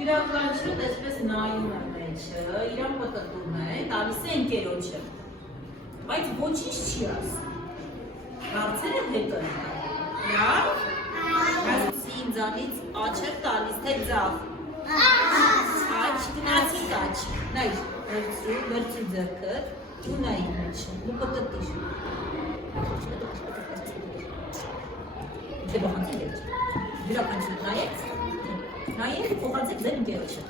յուրաքանչյուրը այսպես նայում է մեջը, իրան պտտում է, տալիս է ընկերոջը, բայց ոչինչ չի ասում, հարցերը հետո են լավ, ինձանից աչ եմ տալիս, թե ձավ, աչ, գնացի աչ, նայր, վերցրու ձեռքը, ու նայի մեջը, ու պտտիր, դե բոխանցի ետ, յուրաքանչյուր նայեց, նայեք փոխանցեք ձեր ընկերոջը։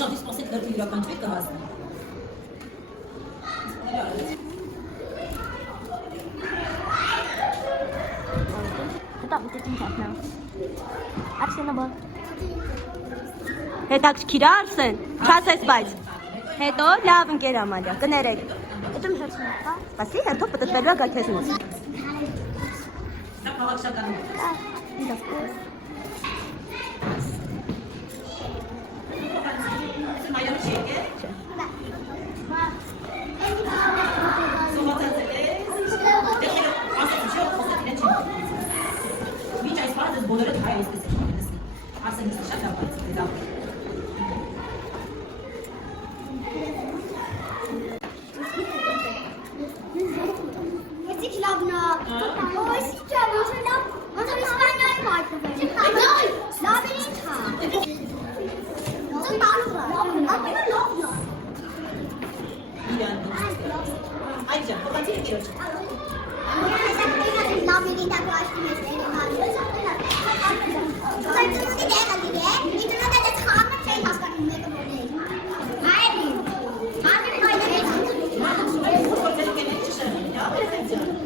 Շատ իսպասեք դեռ յուրաքանչյուր կհասնի։ Հետաքրքիր է Արսեն, չասես բայց, հետո լավ ընկեր Ամալիա, կներեք, հետում հերցնեք, հա, սպասի, հետո պտտվելու է գա քեզնից։ Դա քաղաքշականում է։ Բոլորը հայ այսպես են լսի, Արսենից շատ լավ բայց է դա։ Եսիք լավն է, ոսիք է, ոնց իսպանյայի մարդով է, լավին ինչ հա, Այդ ժան, փոխանցի եկերոջը։ լավին ինտակու աշկի մեզ էրի մարի,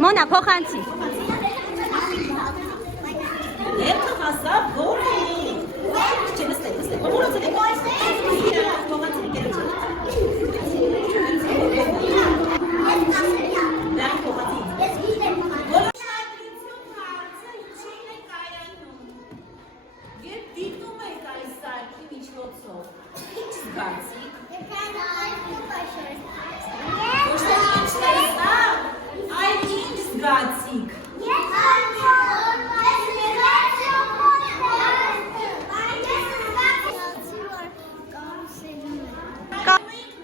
Մոնա, փոխանցի։ Երբ հասա, որի։ Չէ, նստեք, փոխանցի եկերոջը։ Դրանք փոխանցի։ Երբ դիտում եք այս սարքի միջոցով, ինչ զգացիք։ Այլ ինչ զգացիք։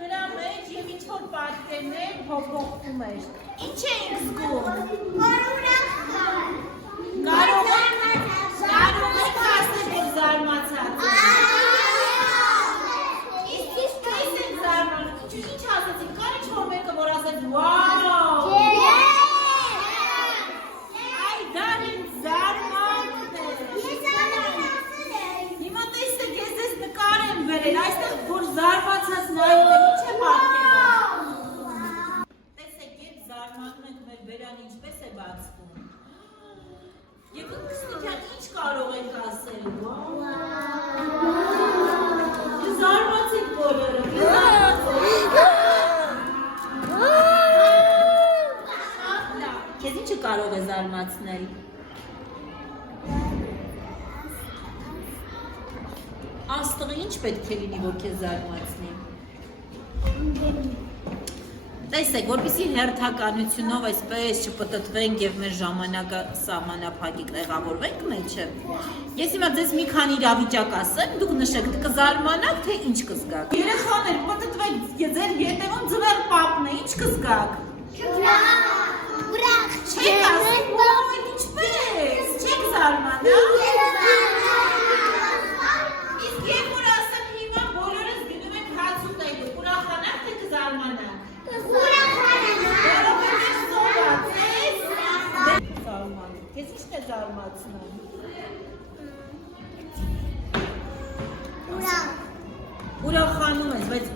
Նրա մեջ և ինչ-որ պատկերներ փոփոխվում էր։ Ինչ էինք զգում։ Կարող եք ասել, որ զարմացած եք։ Իսկ եք զարմանում, ինչ ասեցիք, կար ինչ-որ մեկը, որ ասեց, վաու։ Այ դա ինձ զարմանքն է։ Հիմա տեսեք, ես ձեզ նկար եմ բերել, այստեղ որ զարմացած նայում եք, ինչ է պատկերում։ Տեսեք, երբ զարմանում եք մեր բերան ինչպես է բացվում։ Եվ ինքնության ինչ կարող եք ասել։ Զարմացեք բոլորը։ Քեզ ինչը կարող է զարմացնել։ Աստղը ինչ պետք է լինի, որ քեզ զարմացնի։ Տեսեք, որպեսզի հերթականությունով այսպես չպտտվենք եւ մեր ժամանակը սահմանափակի տեղավորվենք մեջը։ Ես հիմա ձեզ մի քանի իրավիճակ ասեմ, դուք նշեք, կզարմանաք, թե ինչ կզգաք։ Երեխաներ, պտտվեք, ձեր ետևում ձվեր պապն է, ինչ կզգաք։ ուրախ Չեք ասում, ինչպես, չեք զարմանա։ Իսկ երբ որ ասեմ հիմա բոլորս գնում ենք հաց ուտելու, ուրախանաք, թե կզարմանաք։ Քեզ ի՞նչն է զարմացնում։ Ուրախանում ես, բայց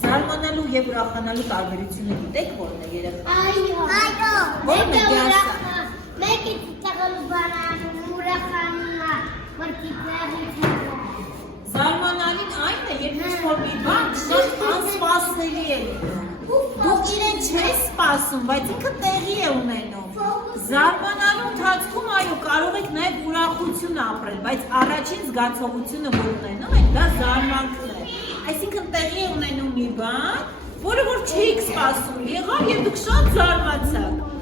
զարմանալու եւ ուրախանալու տարբերությունը գիտեք ո՞րն է երեխա։ Ո՞րն է դասը։ Մեկը ցավալու բանանում ուրախանում է, որ դիպրավիտ։ Զարմանալին այն է, երբ ինչ-որ մի բան շատ անսպասելի է լինում։ Դուք իրեն չես սպասում, բայց ինքը տեղի է ունենում։ Զարմանալու ընթացքում այո, կարող եք նաև ուրախություն ապրել, բայց առաջին զգացողությունը, որ ունենում եք, դա զարմանքն է։ այսինքն տեղի է ունենում մի բան, որը որ չէիք սպասում, եղավ եւ դուք շատ զարմացաք։